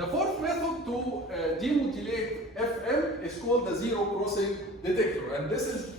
The fourth method to demodulate FM is called the zero crossing detector, and this is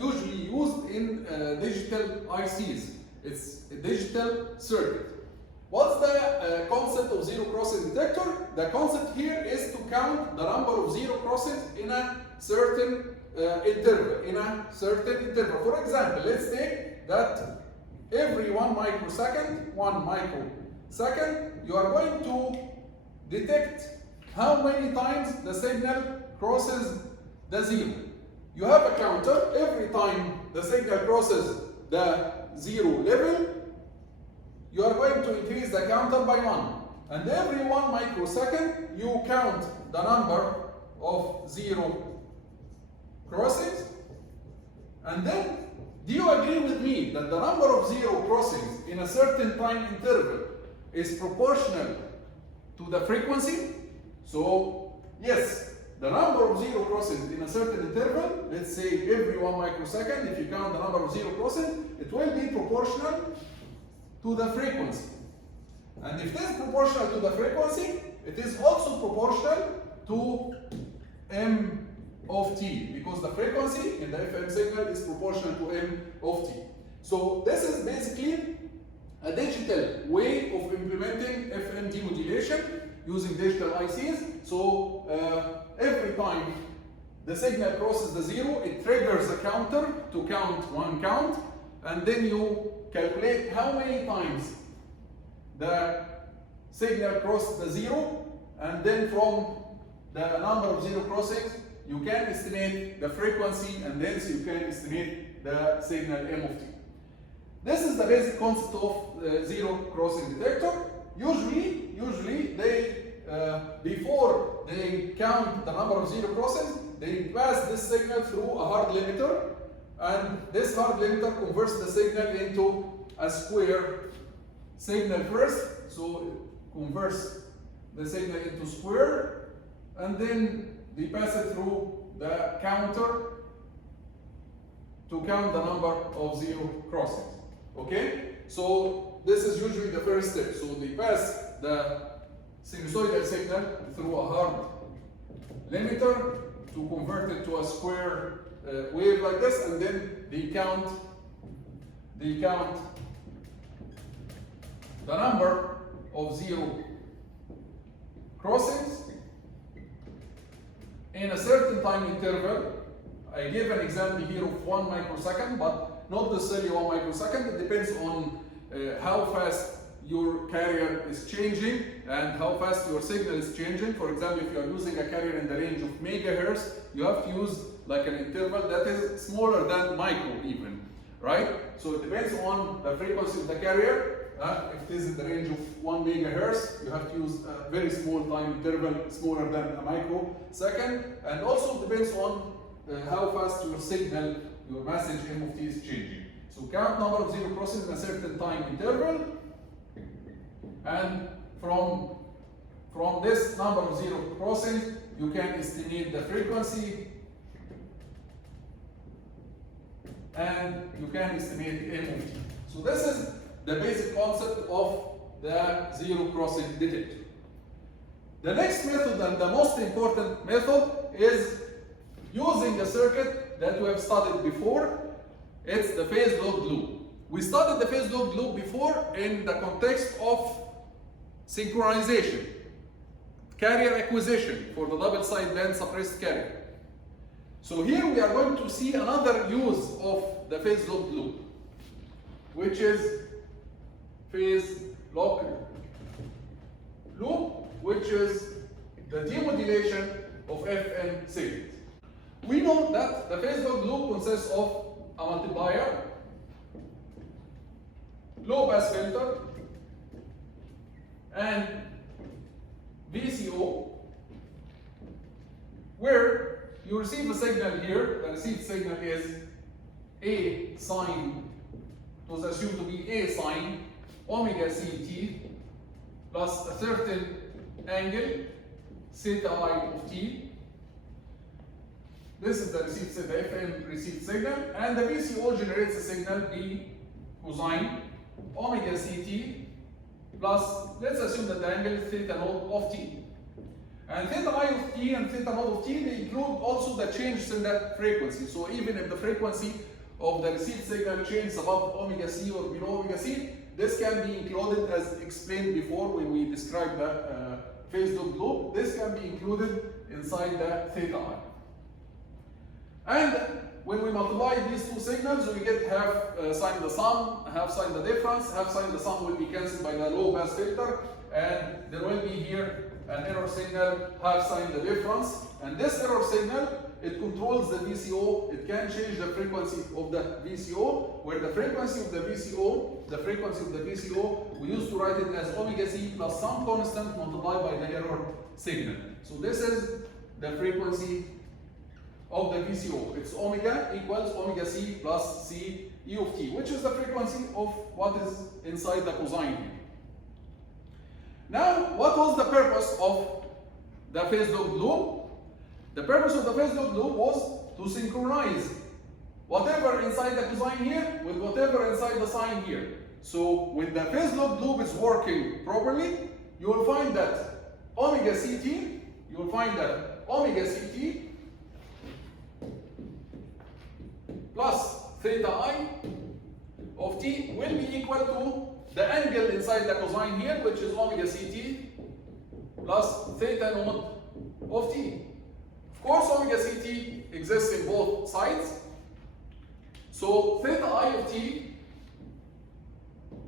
usually used in digital ICs. It's a digital circuit. What's the concept of zero crossing detector? The concept here is to count the number of zero crosses in a certain interval. For example, let's take that every 1 microsecond, you are going to detect how many times the signal crosses the zero. You have a counter. Every time the signal crosses the zero level, you are going to increase the counter by 1. And every 1 microsecond, you count the number of zero crossings. And then, do you agree with me that the number of zero crossings in a certain time interval is proportional to the frequency? So, yes, the number of zero crossings in a certain interval, let's say every 1 microsecond, if you count the number of zero crossings, it will be proportional to the frequency. And if it is proportional to the frequency, it is also proportional to m of t, because the frequency in the FM signal is proportional to m of t. So this is basically a digital way of implementing FM demodulation using digital ICs. So every time the signal crosses the zero, it triggers a counter to count one count, and then you calculate how many times the signal crossed the zero, and then from the number of zero crossings, you can estimate the frequency, and then you can estimate the signal m of t. This is the basic concept of zero crossing detector. Usually they before they count the number of zero crossings, they pass this signal through a hard limiter, and this hard limiter converts the signal into a square signal first. So it converts the signal into square, and then they pass it through the counter to count the number of zero crossings. Okay? So this is usually the first step. So they pass the sinusoidal signal through a hard limiter to convert it to a square wave like this, and then they count the number of zero crossings in a certain time interval. I gave an example here of 1 microsecond, but not necessarily 1 microsecond. It depends on how fast your carrier is changing and how fast your signal is changing. For example, if you are using a carrier in the range of megahertz, you have to use like an interval that is smaller than micro even, right? So it depends on the frequency of the carrier. If it is in the range of 1 megahertz, you have to use a very small time interval, smaller than a microsecond. And also depends on how fast your signal, your message m of t is changing. So count number of zero crossings in a certain time interval, and from this number of zero crossings, you can estimate the frequency, and you can estimate m of t. So this is the basic concept of the zero crossing detector. The next method, and the most important method, is using a circuit that we have studied before. It's the phase locked loop. We studied the phase locked loop before in the context of synchronization, carrier acquisition for the double sideband suppressed carrier. So here we are going to see another use of the phase locked loop, which is phase locked loop, which is the demodulation of FM signals. We know that the phase locked loop consists of a multiplier, low pass filter, and VCO, where you receive a signal here. The received signal is A sine, it was assumed to be A sine omega ct plus a certain angle theta I of t. This is the received signal, the FM received signal, and the VCO generates a signal B cosine omega ct plus, let's assume that the angle is theta naught of t. And theta I of t and theta node of t, they include also the changes in the frequency. So even if the frequency of the received signal changes above omega c or below omega c, this can be included as explained before when we described the phase loop. This can be included inside the theta I. And when we multiply these two signals, we get half sine the sum, half sine the difference. Half sine the sum will be cancelled by the low pass filter, and there will be here an error signal, half sine the difference. And this error signal, it controls the VCO. It can change the frequency of the VCO, where the frequency of the VCO, we used to write it as omega c plus some constant multiplied by the error signal. So this is the frequency of the VCO. It's omega equals omega c plus c e of t, which is the frequency of what is inside the cosine here. Now, what was the purpose of the phase loop? The purpose of the phase loop was to synchronize whatever inside the cosine here with whatever inside the sine here. So when the phase loop is working properly, you will find that omega ct, plus theta I of t will be equal to the angle inside the cosine here, which is omega ct plus theta node of t. Of course, omega ct exists in both sides. So theta I of t,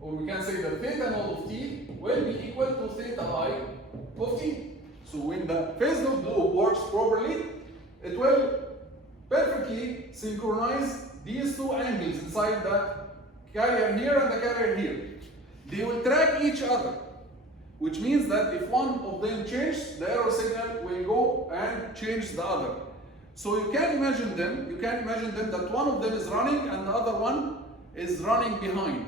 or we can say that theta node of t, will be equal to theta I of t. So when the phase loop works properly, it will perfectly synchronize these two angles inside the carrier here and the carrier here. They will track each other, which means that if one of them changes, the error signal will go and change the other. So you can imagine them that one of them is running and the other one is running behind.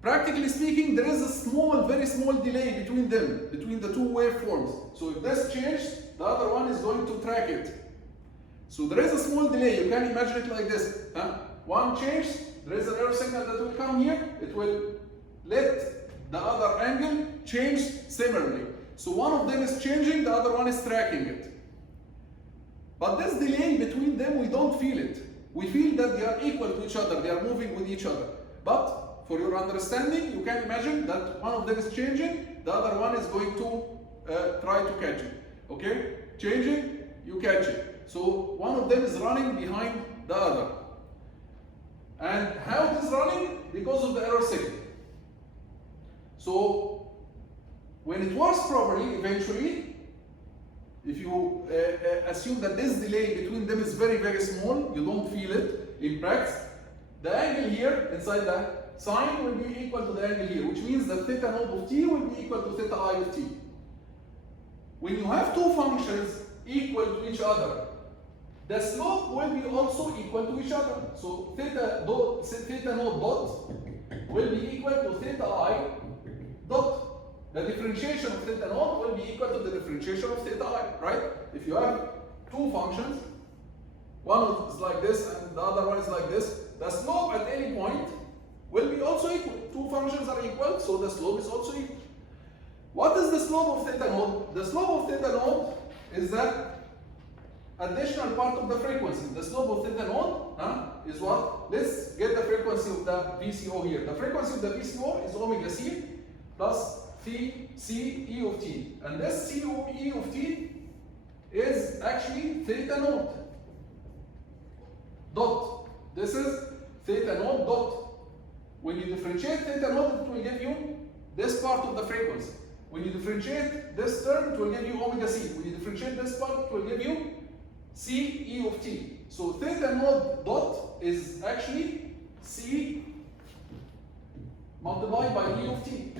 Practically speaking, there is a very small delay between them, between the two waveforms. So if this changes, the other one is going to track it. So there is a small delay. You can imagine it like this. One change, there is an error signal that will come here. It will let the other angle change similarly. So one of them is changing, the other one is tracking it. But this delay between them, we don't feel it. We feel that they are equal to each other, they are moving with each other. But for your understanding, you can imagine that one of them is changing, the other one is going to try to catch it. Okay? Changing, you catch it. So one of them is running behind the other. And how it is running? Because of the error signal. So when it works properly, eventually, if you assume that this delay between them is very, very small, you don't feel it in practice, the angle here inside the sine will be equal to the angle here, which means that theta node of t will be equal to theta I of t. When you have two functions equal to each other, the slope will be also equal to each other. So theta node dot will be equal to theta I dot. The differentiation of theta node will be equal to the differentiation of theta I, right? If you have two functions, one is like this and the other one is like this, the slope at any point will be also equal. Two functions are equal, so the slope is also equal. What is the slope of theta node? The slope of theta node is that additional part of the frequency. The slope of theta node is what? Let's get the frequency of the VCO here. The frequency of the VCO is omega c plus C E of t. And this C E of t is actually theta node dot. This is theta node dot. When you differentiate theta node, it will give you this part of the frequency. When you differentiate this term, it will give you omega c. When you differentiate this part, it will give you C E of t. So theta node dot is actually C multiplied by E of t.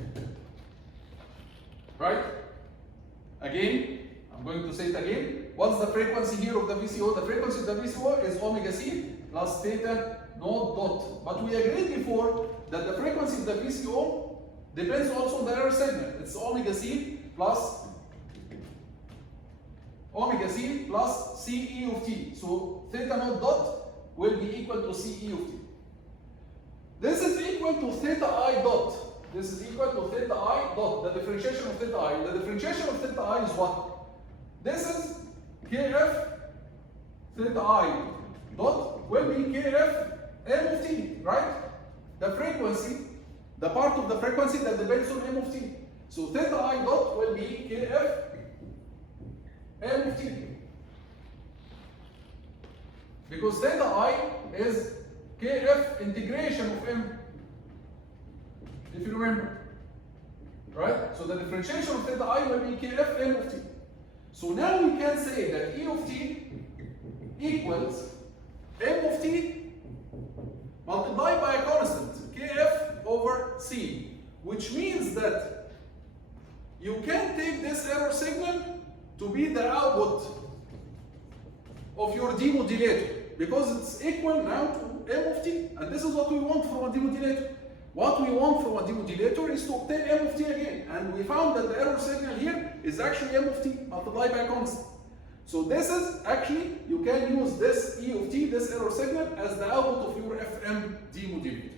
Right? Again, I'm going to say it again. What's the frequency here of the VCO? The frequency of the VCO is omega c plus theta node dot. But we agreed before that the frequency of the VCO depends also on the error signal. It's omega c plus CE of t. So theta node dot will be equal to CE of t. This is equal to theta I dot. This is equal to theta I dot, the differentiation of theta I. The differentiation of theta I is what? This is kf theta I dot will be kf m of t, right? The frequency, the part of the frequency that depends on m of t. So theta I dot will be kf m of t. Because theta I is kf integration of m, if you remember. Right? So the differentiation of theta I will be kf m of t. So now we can say that E of t equals m of t multiplied by a constant, kf over c, which means that you can take this error signal to be the output of your demodulator, because it's equal now to m of t, and this is what we want from a demodulator. What we want from a demodulator is to obtain m of t again, and we found that the error signal here is actually m of t multiplied by a constant. So this is actually, you can use this E of t, this error signal, as the output of your FM demodulator.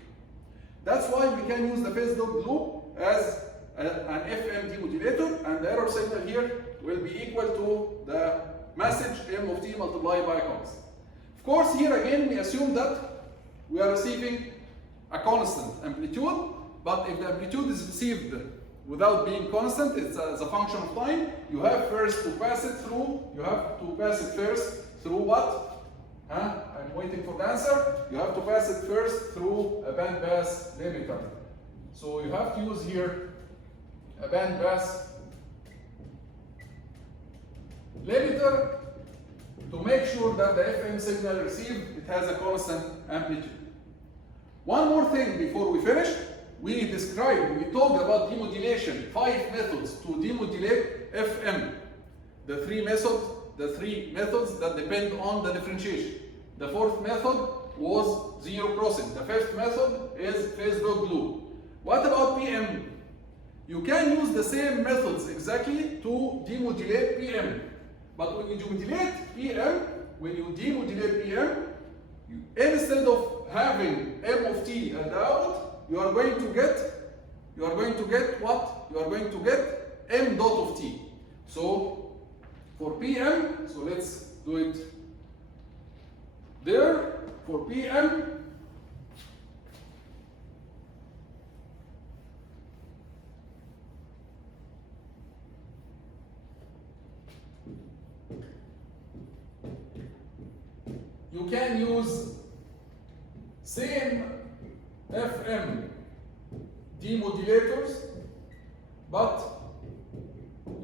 That's why we can use the phase loop as an FM demodulator, and the error signal here will be equal to the message m of t multiplied by a constant. Of course, here again we assume that we are receiving a constant amplitude, but if the amplitude is received without being constant, it's as a function of time, you have first to pass it through, what? I'm waiting for the answer. You have to pass it first through a bandpass limiter. So you have to use here a bandpass limiter to make sure that the FM signal received, it has a constant amplitude. One more thing before we finish. We talked about demodulation, 5 methods to demodulate FM. The three methods that depend on the differentiation. The 4th method was zero crossing. The 5th method is phase loop. What about PM? You can use the same methods exactly to demodulate PM. But when you demodulate PM, instead of having m of t at the output, you are going to get what? You are going to get m dot of t. So for PM, so let's do it there. For PM, you can use same FM demodulators, but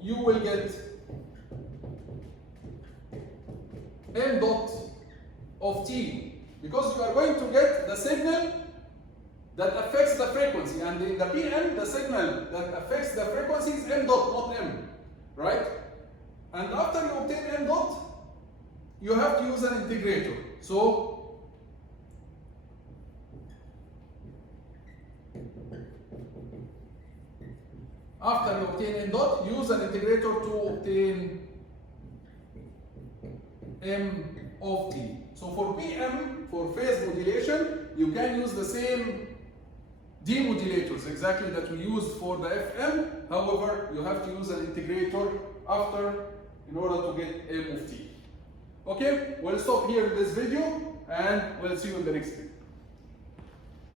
you will get m dot of t, because you are going to get the signal that affects the frequency, and in the PM, the signal that affects the frequency is m dot, not m, right? And after you obtain m dot, you have to use an integrator. So after you obtain m dot, use an integrator to obtain m of t. So for PM, for phase modulation, you can use the same demodulators exactly that we used for the FM. However, you have to use an integrator after in order to get m of t. Okay, we'll stop here in this video and we'll see you in the next video.